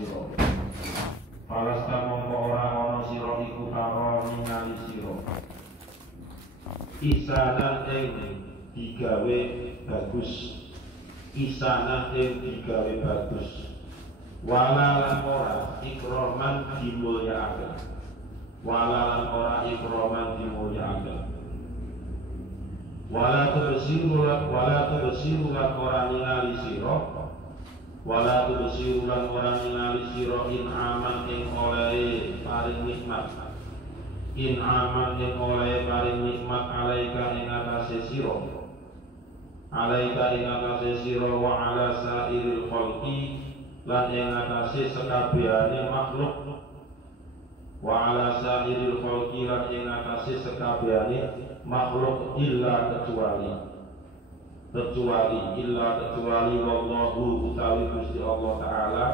sira. Falasta mongko ora ana sira iku karo ningali sira. Isanan ing digawe bagus. Isanan ing digawe bagus. Wala lan ora ikroman dimulyakaken. Wala lan ora ikroman dimulyakaken. Wala tubsiru lan ora ningali sira. Wala tubsiru lan ora ningali sira in'aman ing oleh paring nikmat. In'aman ing oleh paring nikmat alaika ing atase sira. Alaika ing atase sira wa ala sairil khalqi lan ing atase sekabehane makhluk. Wa ala sairil khalqi lan ing atase sekabehane makhluk illa kecuali wallahu utawi Gusti Allah taala.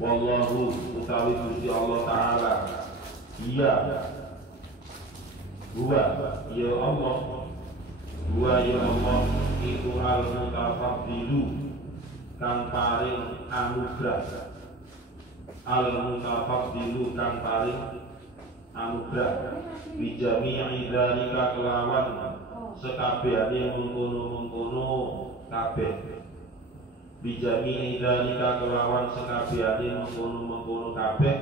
Wallahu utawi Gusti Allah taala iya huwa ya Allah iku al-mutafaddilu kang paring anugrah. Al-mutafaddilu kang paring anugrah bijami'i dzalika kelawan sekabehane mengkono-mengkono kabeh. Bijami'i dzalika kelawan sekabehane mengkono-mengkono kabeh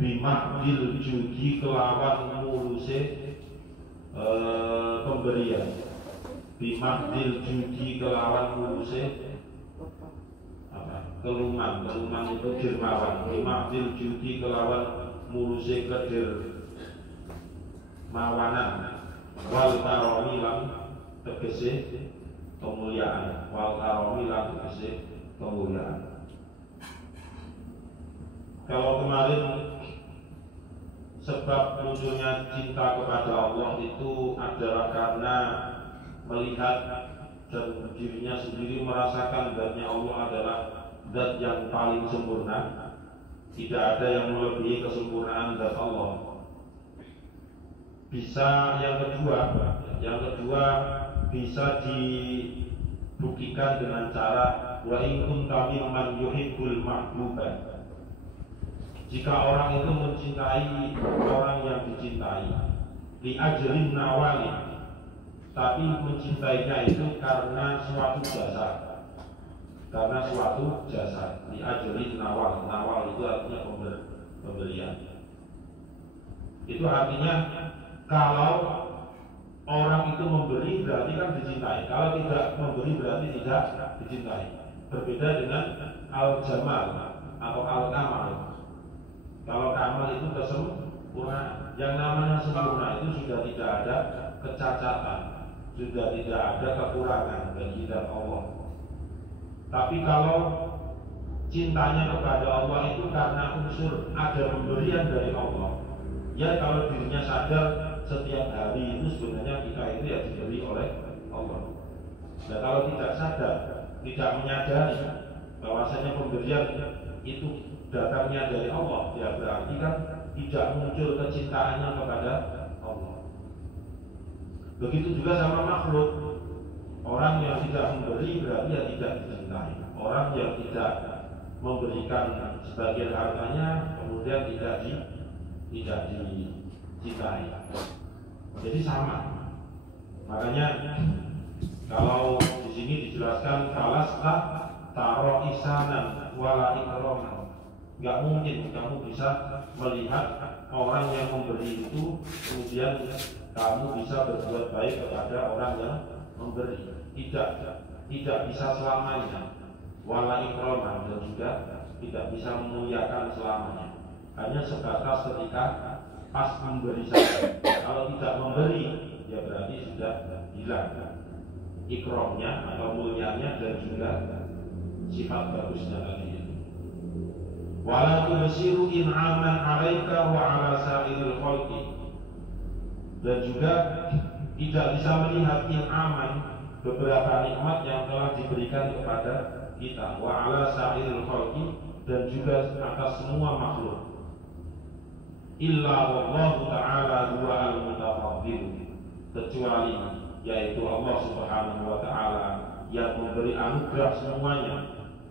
bimahdil judi kelawan muluse pemberian. Bimahdil judi kelawan muluse keluman itu dermawan. Bimahdil judi kelawan muluse kedermawanan. Wal karami lan tegese kemuliaan. Wal karami lan tegese kemuliaan. Kalau kemarin sebab munculnya cinta kepada Allah itu adalah karena melihat dan dirinya sendiri merasakan zatnya Allah adalah zat yang paling sempurna. Tidak ada yang melebihi kesempurnaan zat Allah. Bisa yang kedua bisa dibuktikan dengan cara wa in kunta mimman yuhibbul mahbuba. Jika orang itu mencintai orang yang dicintai li ajrin nawali, tapi mencintainya itu karena suatu jasa. Karena suatu jasa li ajrin nawal. Nawal itu artinya pemberian. Itu artinya kalau orang itu memberi berarti kan dicintai. Kalau tidak memberi berarti tidak dicintai. Berbeda dengan al-jamal atau al-kamal. Kalau kamal itu kesempurnaan. Yang namanya sempurna itu sudah tidak ada kecacatan, sudah tidak ada kekurangan bagi zat Allah. Tapi kalau cintanya kepada Allah itu karena unsur ada pemberian dari Allah. Ya kalau dirinya sadar setiap hari itu sebenarnya kita itu ya diberi oleh Allah. Nah kalau tidak sadar, tidak menyadari bahwasanya pemberian itu datangnya dari Allah, ya berarti kan tidak muncul kecintaannya kepada Allah. Begitu juga sama makhluk. Orang yang tidak memberi berarti ya tidak dicintai. Orang yang tidak memberikan sebagian hartanya kemudian tidak dicintai. Jadi sama. Makanya kalau di sini dijelaskan falaslah taro isanan wala ikroman. Gak mungkin kamu bisa melihat orang yang memberi itu kemudian kamu bisa berbuat baik kepada orang yang memberi. Tidak bisa selamanya. Wala ikroman, dan juga tidak bisa memuliakan selamanya. Hanya sebatas ketika pas memberi saja. Kalau tidak memberi, ya berarti sudah hilang ikromnya atau mulianya dan juga sifat bagusnya tadi. Wala tubsiru in'aman 'alaika wa 'ala sa'iril khalqi. Dan juga tidak bisa melihat in'aman, beberapa nikmat yang telah diberikan kepada kita, wa 'ala sa'iril khalqi, dan juga atas semua makhluk. Illa wallahu ta'ala huwa al-mutafaddil, kecuali yaitu Allah Subhanahu wa ta'ala yang memberi anugerah semuanya.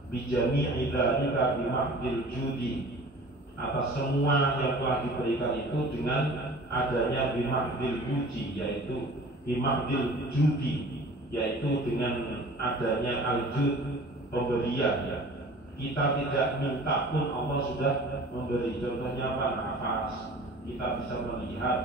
bijami'i dzalika bimahdil judi, atas semua yang telah diberikan itu dengan adanya bimahdil judi, yaitu bimahdil judi, yaitu dengan adanya al-jud, pemberian. Kita tidak minta pun Allah sudah memberi. Contohnya apa? Nafas, kita bisa melihat,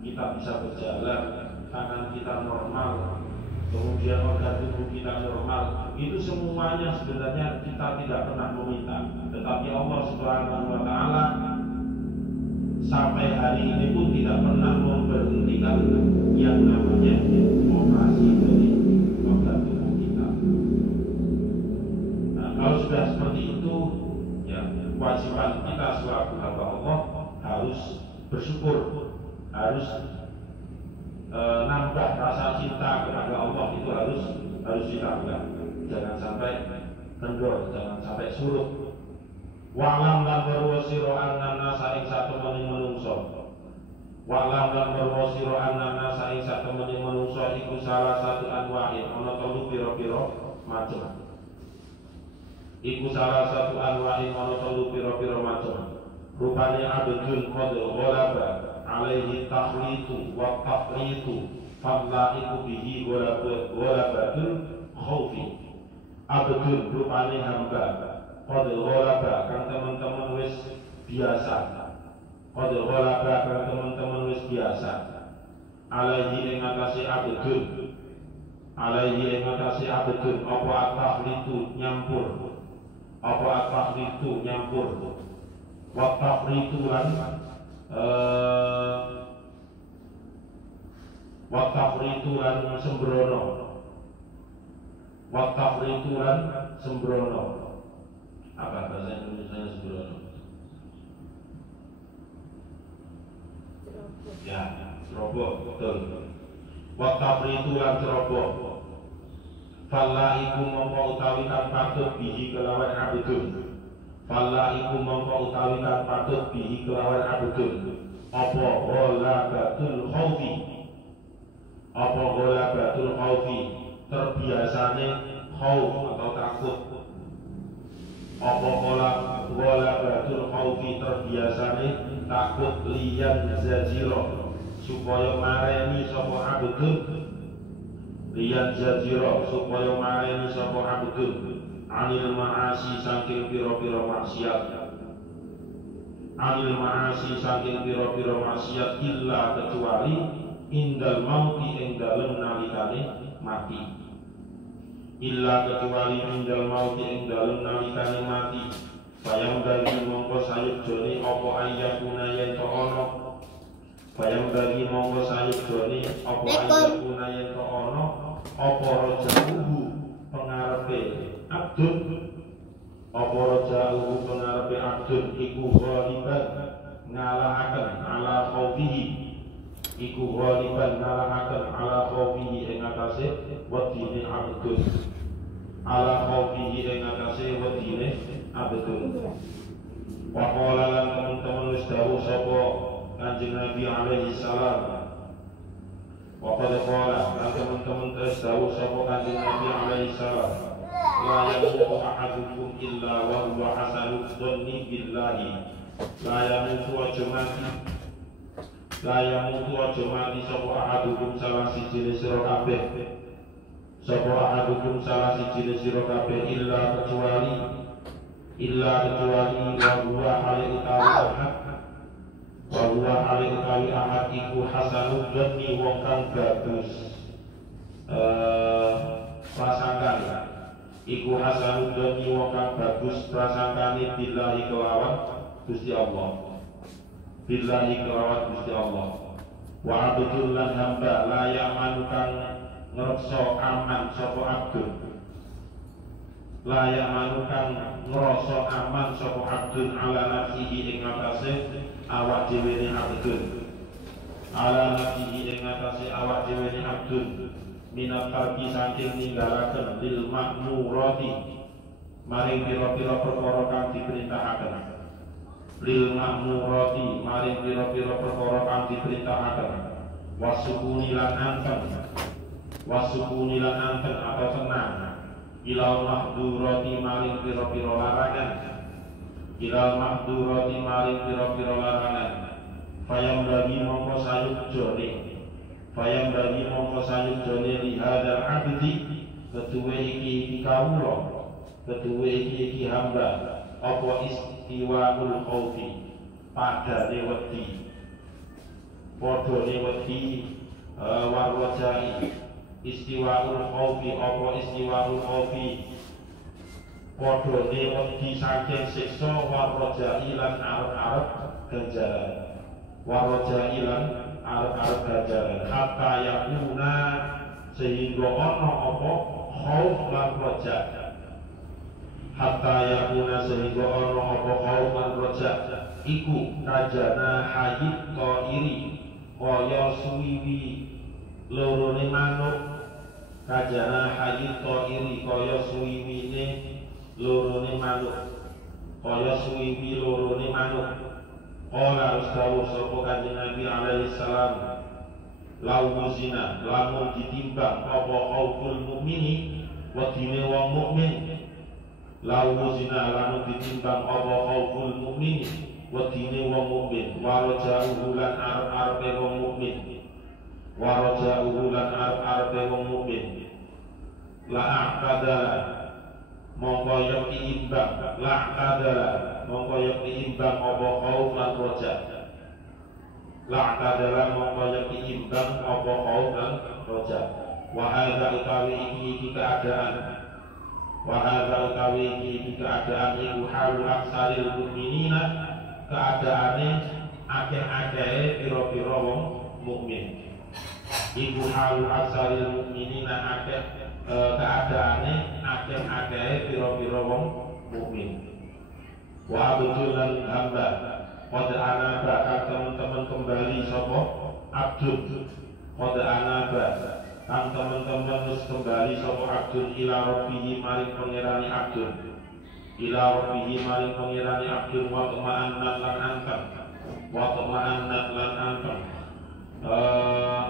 kita bisa berjalan, tangan kita normal, kemudian organ tubuh kita normal. Itu semuanya sebenarnya kita tidak pernah meminta, tetapi Allah Subhanahu wa Ta'ala sampai hari ini pun tidak pernah memberhentikan yang namanya operasi dari organ tubuh kita. Nah, kalau sudah seperti itu, ya kewajiban kita selaku hamba Allah harus bersyukur, harus nambah rasa cinta kepada Allah, itu harus ditambah. Jangan sampai kendor, jangan sampai surut. Wa'lam lan berwasiro anna nasa ing satemene menungso. Wa'lam lan berwasiro anna nasa ing satemene menungso iku salah satu anwa'in, ana telu pira-pira macem. Iku salah satu anwa'in, ana telu pira-pira macem. Rupane abdul qad ghalaba alaihi tahlitu wa tafritu fadlaiku bihi ghalabatul khawfi. Abdul rupane hamba qad ghalaba kang teman-teman wis biasa, qad ghalaba kang teman-teman wis biasa alaihi ing atase abdul, alaihi ing atase abdul apa at-tahlitu nyampur, apa at-tahlitu nyampur, wa tafritu lan watafritu lan sembrono, watafritu lan sembrono. Apa bahasa Indonesia sembrono? Ya, ceroboh, betul. Watafritu lan ceroboh. Falla iku mongko utawi kang patut bihi kelawan abdun. Falla iku mongko utawi kang patut bihi kelawan abdun. Apa ghalabatul khawfi, apa ghalabatul khawfi, terbiasane khauf atau takut. Apa ghalabatul khawfi, terbiasane takut, liyan zajiro supaya mareni sapa abdun, liyan zajiro supaya mareni sapa abdun anil ma'asi saking pira-pira maksiat, anil ma'asi saking pira-pira maksiat, illa kecuali indal mauti ing dalem nalikane mati, illa kecuali indal mauti ing dalem nalikane mati. Bayang bagi mongko sayuk jone apa ayyakuna yen to ono, bayang bagi mongko sayuk jone apa ayyakuna yen to ono apa rajauhu pengarepe abdun, apa rajauhu pengarepe abdun iku ghaliban ngalahaken ala khawfihi, iku ghaliban ngalahaken ala khawfihi ing atase wedine abdun, ala khawfihi ing atase wedine abdun. Wa qala lan teman-teman wis dawuh sapa Kanjeng Nabi alaihi salam. Wa qad qala lan teman-teman wis dawuh sapa Kanjeng Nabi alaihi salam. La yamutu ahadukum illa wa huwa hasanul dhanni billahi. La yamutu ajmati, la yamutu ajmati sapa ahadukum salah siji sira kabeh, sapa ahadukum salah siji sira kabeh illa kecuali wa huwa hale utawi ahad, wa huwa hale utawi ahad iku hasanul dhanni wong kang bagus prasangka, iku hasanul dhanni wong kang bagus prasangkane billahi kelawan Gusti Allah, billahi kelawan Gusti Allah. Wa abdul lan hamba la ya'manu kang ngrasa aman sapa abdul, la ya'manu kang ngrasa aman sapa abdul ala nafsihi ing atase awak dhewe ne abdul, ala nafsihi ing atase awak dhewe ne abdul minat tarki saking ninggalaken lil makmurati maring pira-pira perkara kang diperintahaken, lil makmurati maring pira-pira perkara kang diperintahaken, wasukuni lan anteng, wasukuni lan anteng atau tenang, ilal mahdurati maring pira-pira larangan, ilal mahdurati maring pira-pira larangan. Fayam bagi mongko sayugjone, fayam bagi mongko sayugjone lihadal abdi ketuwe iki kawula, ketuwe iki hamba, apa istiwaul khaufi padane wedi, padane wedi warwajai. Istiwaul khaufi apa istiwaul khaufi padane wedi saking siksa, warwajai lan arep-arep ganjaran, warwajai lan arep-arep ganjaran. Hatta yakuna sehingga ana apa khauf lan raja, hatta yakuna sehingga ana apa khauf lan raja iku rajana hayit qairi kaya suwiwi lorone manuk, rajana hayit qairi kaya suwiwine lorone manuk, kaya suwiwi lorone manuk. Qala ustawu sapa Kanjeng Nabi alaihi salam, lau muzina lamun ditimbang apa khauful mukmini wedine wong mukmin, lau muzina lamun ditimbang apa khauful mukmini wedine wong mukmin, warajauhu lan arep-arepe wong mukmin, warajauhu lan arep-arepe wong mukmin, la aqada mongko yakti imbang, la aqada mongko yakti imbang apa khauf lan raja, la'tadalah mongko yakti imbang apa khauf lan raja. Wa hadza utawi iki keadaan, wa hadza utawi iki keadaan iku halu aksaril mukminina, keadaane akeh-akehe pira-pira wong mukmin. Iku halu aksaril mukminina akeh keadaane akeh-akehe pira-pira wong mukmin. Wa abdulan hamba Qad anaba kan teman-teman kembali sapa abdun, qad anaba kan teman-teman wis kembali sapa abdun ila rabbihi maring pangerane abdun, ila rabbihi maring pangerane abdun, wa tama'annat lan anteng, wa tama'annat lan anteng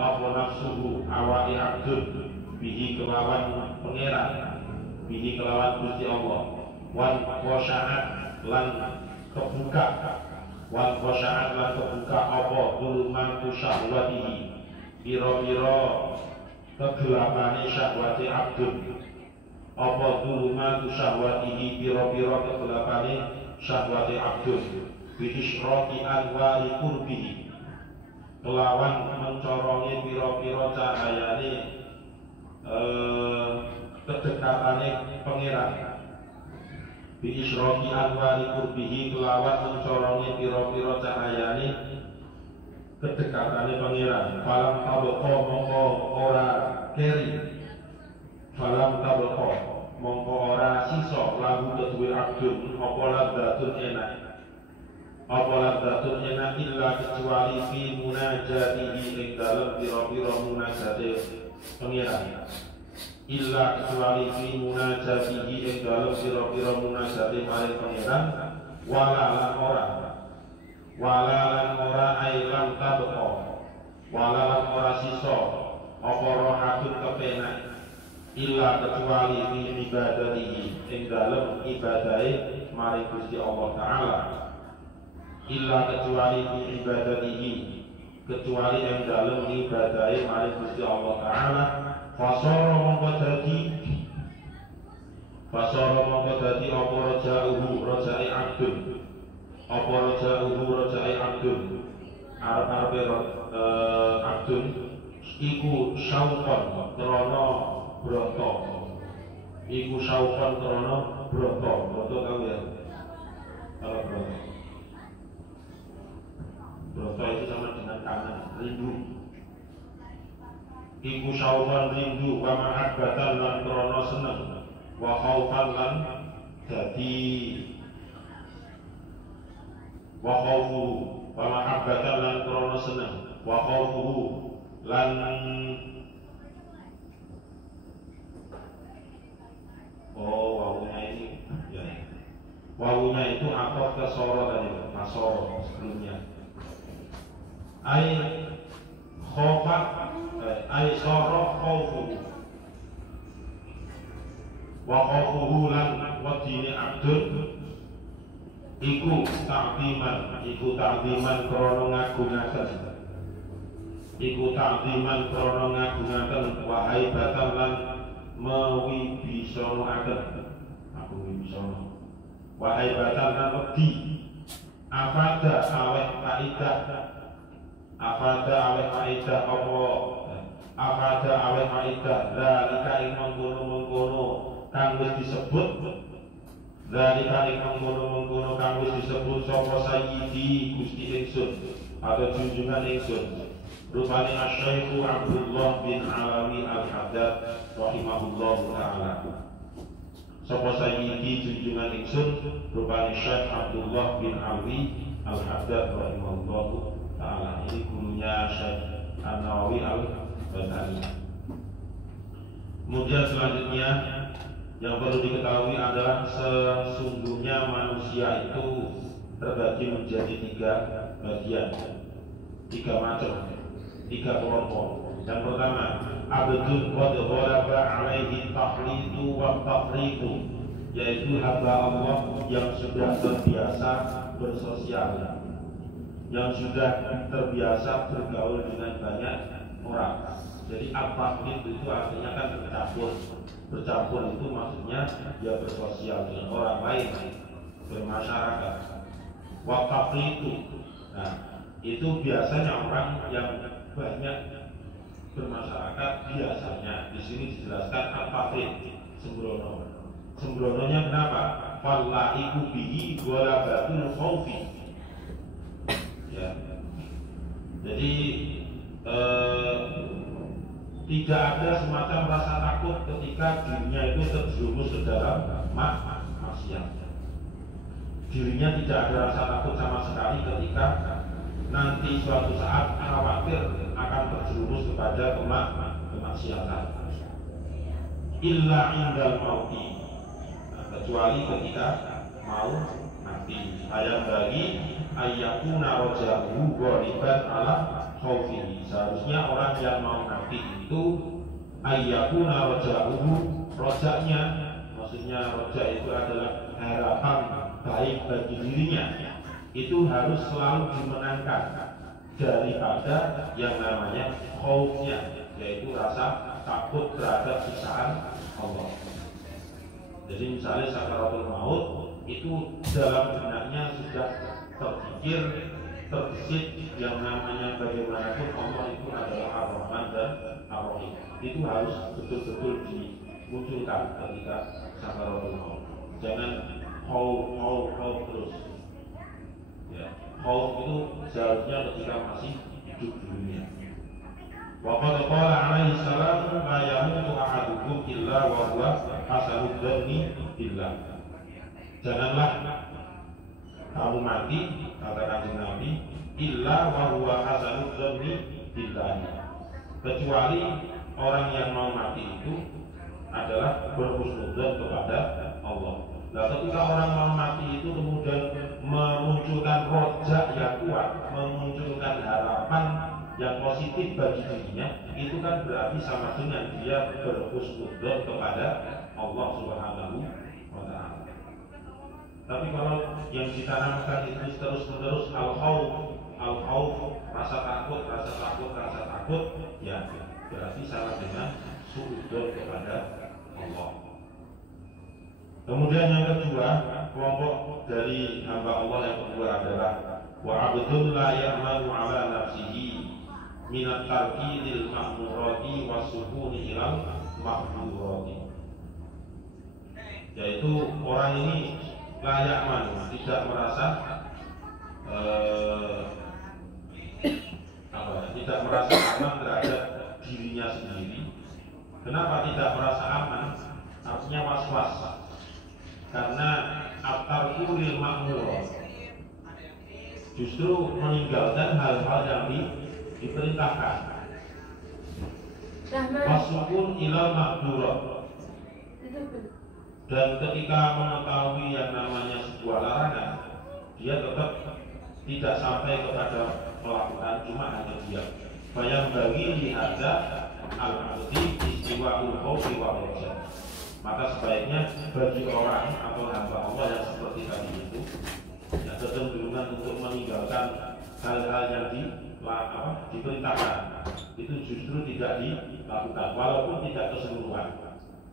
apa nafsuhu awai abdun bihi kelawan pangeran, bihi kelawan Gusti Allah, wan khosa'at lan kebuka, wan khosa'at lan kebuka apa duluman syahwatihi pira-pira kegelapane syahwati abdun, apa duluman syahwatihi pira-pira kegelapane syahwati abdun, bi isyraqi anwari qurbihi kelawan mencorongi pira-pira cahayane kedekatane pangeran, bi isyraqi anwari qurbihi kelawan mencorongi pira-pira cahayane kedekatane pangeran. Falam tabqa mongko ora keri, falam tabqa mongko ora sisa lahu kedue abdun apa ladzatun enak, apa ladzatun enak illa kecuali fi munajatihi ing dalem pira-pira munajate pangeran, illa kecuali fi munajatihi ing dalem pira-pira munajate maring pangeran, wala lan ora ailan tabqa, wala lan ora sisa apa rohatun kepenak, illa kecuali fi ibadatihi ing dalem ibadahe maring Gusti Allah Ta'ala, illa kecuali fi ibadatihi kecuali ing dalem ibadahe maring Gusti Allah Ta'ala. Fasara mongko dadi apa rajauhu rajai abdun, apa rajauhu rajai abdun arep-arepe abdun iku syauqan krana brata, iku syauqan krana brata, brata tahu ya, kalau brata itu sama dengan kanan, rindu, iku syauqan rindu, wa mahabbatan lan krana seneng, wa khaufan lan dadi, wa khaufuhu wa mahabbatan lan krana seneng, wa khaufuhu lan wawunya ini ya, wawunya itu akof ke soro tadi, masoro sebelumnya. Ai khofa ai soro khaufu, wa khawfuhu lan wadine abdun iku ta'ziman krana ngagungaken wa haibatan lan mewibisanaken wa haibatan lan wedi afada aweh kaidah zalika ing mengkono kang wis disebut sapa sayyidi Gusti ingsun atau junjungan ingsun rupane Asy-Syaikh Abdullah bin Alawi Al-Haddad rahimahullah taala. Sapa sayyidi junjungan ingsun rupane Syekh Abdullah bin Alawi Al-Haddad rahimahullah taala. Ini gurunya Syekh An-Nawawi Al-Badali. Kemudian selanjutnya yang perlu diketahui adalah sesungguhnya manusia itu terbagi menjadi 3 bagian, 3 macam, 3 kelompok. Yang pertama, abdul qad ghalaba alaihi taqlidu wa tafriqu, yaitu hamba Allah yang sudah terbiasa bersosial, yang sudah terbiasa bergaul dengan banyak orang. Jadi at-taqlid itu artinya kan bercampur itu maksudnya dia bersosial dengan orang lain, bermasyarakat. Wakaf itu, nah itu biasanya orang yang banyak bermasyarakat biasanya. Di sini dijelaskan at-taqlid, sembrono. Sembrononya kenapa? Fallaiku bihi ghalabatul khaufi. Ya. Jadi tidak ada semacam rasa takut ketika dirinya itu terjerumus ke dalam maksiat. Dirinya tidak ada rasa takut sama sekali ketika nanti suatu saat khawatir akan terjerumus kepada kemaksiatan. Illa indal mauti, kecuali ketika mau mati. Ayat bagi ayyakuna rojahu ghaliban ala khaufihi. Seharusnya orang yang mau mati itu ayyakuna rojahu, rojaknya maksudnya roja itu adalah harapan baik bagi dirinya, itu harus selalu dimenangkan daripada yang namanya khaufnya, yaitu rasa takut terhadap siksaan Allah. Jadi misalnya sakaratul maut itu dalam benaknya sudah terpikir, terbesit yang namanya bagaimanapun Allah itu adalah Ar-Rahman dan Ar-Rahim. Itu harus betul-betul dimunculkan ketika sakaratul maut. Jangan khauf terus. Ya, khauf itu seharusnya ketika masih hidup di dunia. Wa qad qala alaihi salam la yamutu ahadukum illa wa huwa hasanud dhanni billah. Janganlah kamu mati, kata Kanjeng Nabi, illa wa huwa hasanud dhanni billah. Kecuali orang yang mau mati itu adalah berhusnudzon kepada Allah. Nah, ketika orang mau mati itu kemudian memunculkan rojak yang kuat, memunculkan harapan yang positif bagi dirinya, itu kan berarti sama dengan dia berhusnudzon kepada Allah Subhanahu wa ta'ala. Tapi kalau yang ditanamkan itu terus-menerus al-khauf, rasa takut, ya berarti sama dengan suudzon kepada Allah. Kemudian yang kedua, kelompok dari hamba Allah yang kedua adalah wa abdul la ya'malu ala nafsihi minat tarki lil ma'murati wasukuni ilal ma'murati, yaitu orang ini layak man, tidak merasa tidak merasa aman terhadap dirinya sendiri. Kenapa tidak merasa aman? Artinya was-was. Karena at-tarku lil ma'murah, justru meninggalkan hal-hal yang diperintahkan. Wasukun ilal ma'murah, dan ketika mengetahui yang namanya sebuah larangan, dia tetap tidak sampai kepada melakukan, cuma hanya diam. Bayang bagi lihada al-abdi istiwa'ul khawfi wa roja. Maka sebaiknya bagi orang atau hamba Allah yang seperti tadi itu, ya kecenderungan untuk meninggalkan hal-hal yang diperintahkan itu justru tidak dilakukan, walaupun tidak keseluruhan.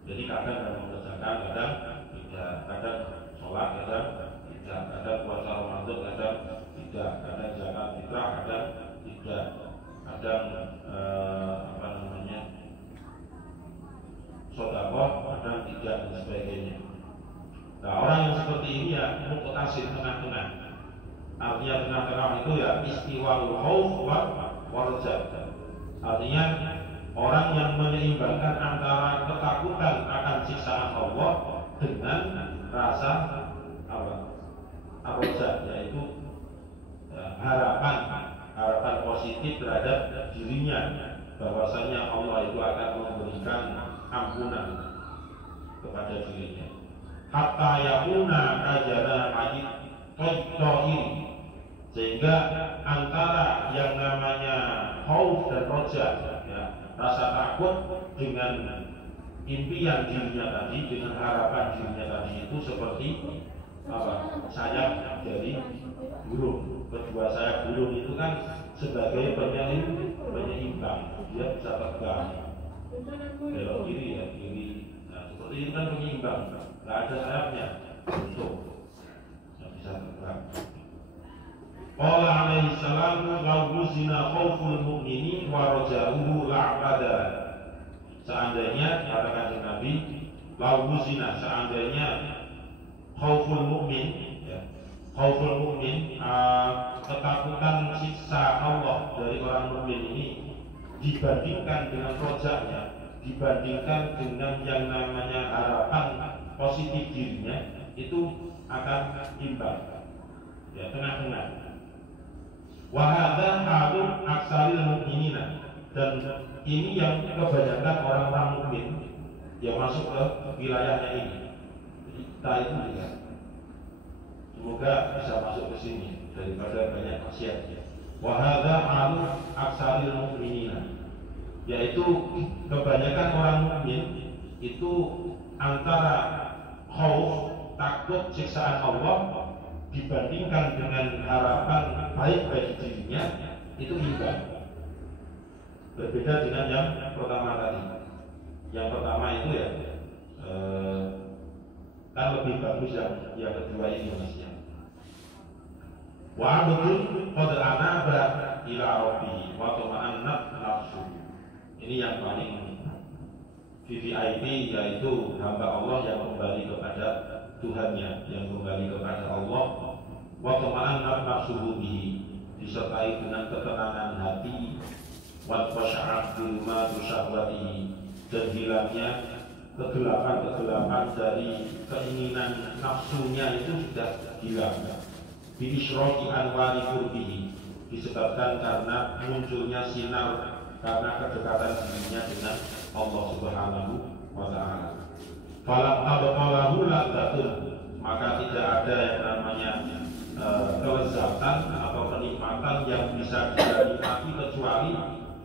Jadi kadang mengerjakan, kadang tidak, kadang sholat, kadang tidak, kadang puasa Ramadan, kadang tidak, kadang zakat fitrah, kadang tidak, kadang sedekah, kadang tidak, dan sebagainya. Nah, orang yang seperti ini ya mutasil tengah-tengah. Artinya tengah-tengah itu ya istiwaul khauf wa raja. Artinya orang yang menyeimbangkan antara ketakutan akan siksaan Allah dengan rasa raja, yaitu harapan positif terhadap dirinya bahwasanya Allah itu akan memberikan ampunan kepada dirinya. Hatta yakuna ajana ayit qaidin, sehingga antara yang namanya khauf dan raja, ya, rasa takut dengan impian dirinya tadi, dengan harapan dirinya tadi itu seperti sayap dari burung. Kedua sayap burung itu kan sebagai penyeimbang, dia bisa terbang belok kiri ya kiri. Nah, seperti itu kan penyeimbang, nggak ada sayapnya untuk yang bisa terbang. Qala alaihi salam law wuzina khauful mu'mini wa raja'uhu la'bada. Seandainya kata Kanjeng Nabi, law wuzina, seandainya khauful mu'min, ya, khauful mu'min, ketakutan siksa Allah dari orang mukmin ini dibandingkan dengan rojaknya, dibandingkan dengan yang namanya harapan positif dirinya, itu akan imbang, ya, tengah-tengah. Wa hadza halun aksaril mukminina, dan ini yang kebanyakan orang-orang mukmin yang masuk ke wilayahnya ini. Jadi kita itu juga semoga bisa masuk ke sini daripada banyak maksiat. Wa hadza halun aksaril mukminina, yaitu kebanyakan orang mukmin itu antara khauf, takut siksaan Allah, dibandingkan dengan harapan baik bagi dirinya, itu imbang. Berbeda dengan yang pertama tadi. Yang pertama itu ya kan lebih bagus yang kedua ini maksudnya. Wa abdun qad anaba ila rabbih wa tuma'annat nafsu. Ini yang paling VVIP, yaitu hamba Allah yang kembali kepada Tuhannya, yang kembali kepada Allah. Wa tuma'annat nafsuhu bihi, disertai dengan ketenangan hati, wa tasya'ab ma tusyahwatihi, dan hilangnya kegelapan dari keinginan nafsunya itu sudah hilang. Bi isyraqi anwari qurbihi, disebabkan karena munculnya sinar, karena kedekatan dirinya dengan Allah Subhanahu wa taala. Falam abqalahu ladzatun, maka tidak ada yang namanya kelezatan atau kenikmatan yang bisa dinikmati kecuali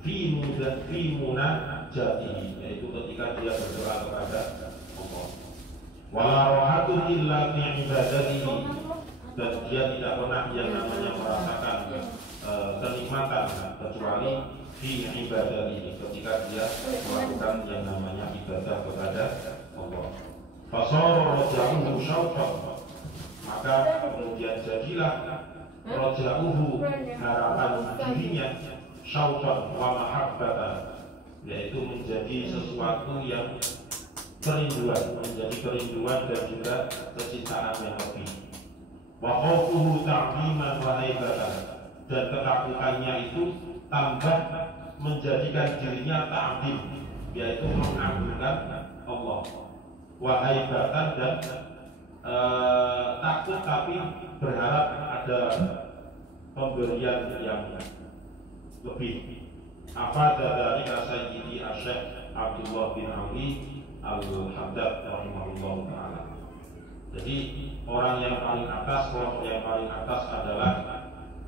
fi munajatihi, yaitu ketika dia berdoa kepada Allah. Wala rahatun illa fi ibadatihi, dan dia tidak pernah yang namanya merasakan kenikmatan kecuali fi ibadatihi, ketika dia melakukan yang namanya ibadah kepada Allah. Fasara raja'uhu syauqan, maka kemudian jadilah raja'uhu, harapan dirinya, syauqan wa mahabbatan, yaitu menjadi sesuatu yang kerinduan, menjadi kerinduan dan juga kecintaan yang lebih. Wa khaufuhu ta'ziman wa haibatan, dan ketakutannya itu tambah menjadikan dirinya ta'zim, yaitu mengagungkan Allah. Wa haibatan, dan takut tapi berharap ada pemberian yang lebih. Apa dari Sayyidi Asy-Syaikh Abdullah bin Ali Al-Haddad rahimahullah ta'ala. Jadi orang yang paling atas, kelompok yang paling atas adalah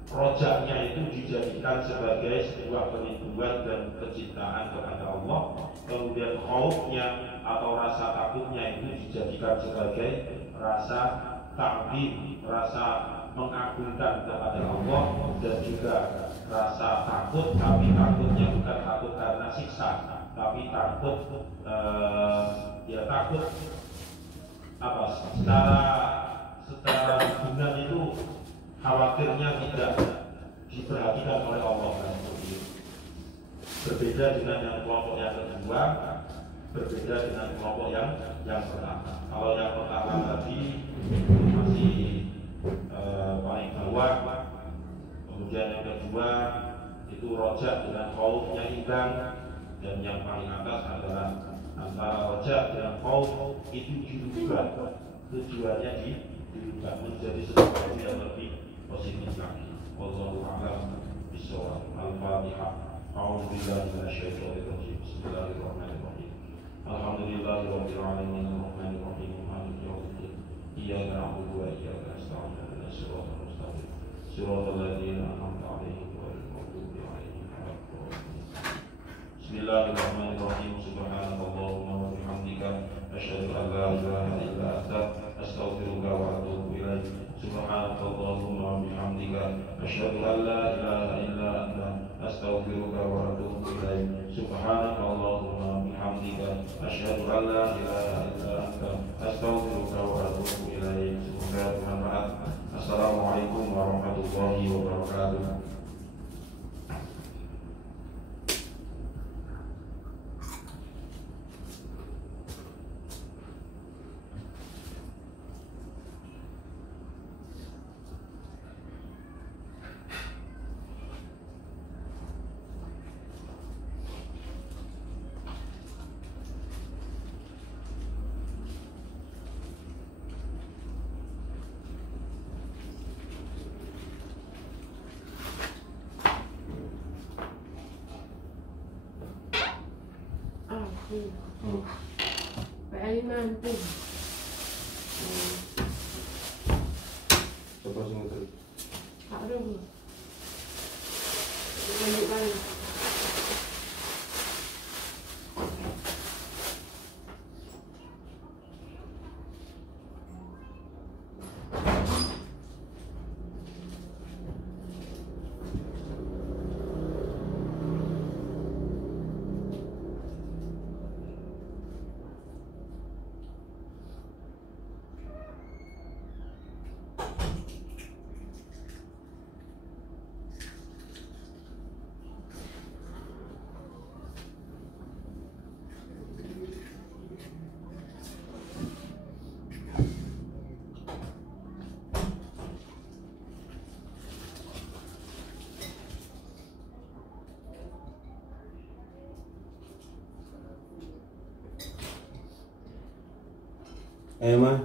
rojaknya itu dijadikan sebagai sebuah kerinduan dan kecintaan kepada Allah, kemudian khaufnya atau rasa takutnya itu dijadikan sebagai rasa ta'zim, rasa mengagungkan kepada Allah, dan juga rasa takut, tapi takutnya bukan takut karena siksa, tapi takut ya takut apa secara hubungan itu khawatirnya tidak diperhatikan oleh Allah dan seperti itu. Berbeda dengan yang kelompok yang kedua, berbeda dengan kelompok yang pertama. Kalau yang pertama tadi masih paling bawah, kemudian yang kedua itu rojak dengan khaufnya hilang, dan yang paling atas adalah antara rojak dan khauf itu dirubah, tujuannya dirubah menjadi sesuatu yang lebih positif lagi. Wallahu a'lam bishawab. Al-Fatihah. A'udzu billahi minasyaitonir rajim. Bismillahirrahmanirrahim. Alhamdulillahirabbil alamin arrahmanir rahim maliki yaumiddin. Iyyaka na'budu wa iyyaka nasta'in. Ihdinas siratal mustaqim. Siratal ladzina an'amta 'alaihim ghairil maghdubi 'alaihim waladdallin. Bismillahirrahmanirrahim. Subhanakallahumma wa bihamdika asyhadu an la ilaha illa anta astaghfiruka wa atubu ilaik. Subhanakallahumma wa bihamdika asyhadu an la ilaha illa anta astaghfiruka wa atubu ilaik. Subhanakallahumma wa bihamdika asyhadu an la ilaha illa anta astaghfiruka wa atubu ilaik. Semoga bermanfaat. Assalamualaikum warahmatullahi wabarakatuh. Phải ăn ăn cùng. Coba sebentar. Hảo đâu rồi. Đây đây. Emma